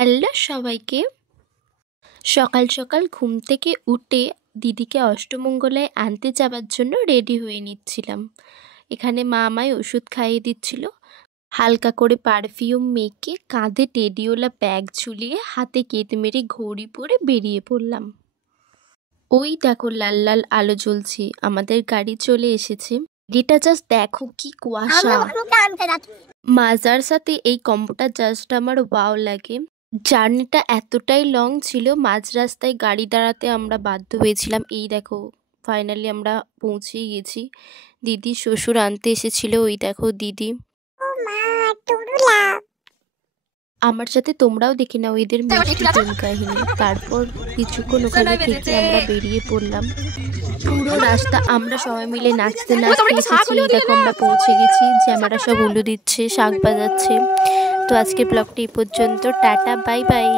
Hello সবাইকে। সকাল সকাল ঘুম থেকে উঠে দিদিকে অষ্টমঙ্গলায় আনতে যাবার জন্য রেডি হয়ে নিচ্ছিলাম। এখানে মা আমায় ওষুধ খাইয়ে দিচ্ছিল। হালকা করে পারফিউম মেখে কাঁধে টেডিওলা ব্যাগ ঝুলিয়ে হাতে কেতমেরে ঘড়ি পরে বেরিয়ে পড়লাম। ওই দেখো লাল লাল আলো জ্বলছে, আমাদের গাড়ি চলে এসেছে। এটা জাস্ট দেখো কি কুয়াশা। মাজার সাথে এই কম্বোটা জাস্ট আমার ওয়াও লাগে। জার্নিটা এতটাই লং ছিল, মাঝ রাস্তায় গাড়ি দাঁড়াতে আমরা বাধ্য হয়েছিলাম। এই দেখো ফাইনালি আমরা পৌঁছেই গেছি। দিদি শ্বশুর আনতে এসেছিল, ওই দেখো দিদি। আমার সাথে তোমরাও দেখে নাও এদের মিষ্টি প্রেম কাহিনী। তারপর কিছুক্ষণ ওখানে থেকে আমরা বেরিয়ে পড়লাম। পুরো রাস্তা আমরা সবাই মিলে নাচতে নাচতে এসেছি। এই দেখো আমরা পৌঁছে গেছি, জ্যামারা সব উলু দিচ্ছে, শাঁখ বাজাচ্ছে। তো আজকের ব্লগটি এই পর্যন্ত, টাটা বাই বাই।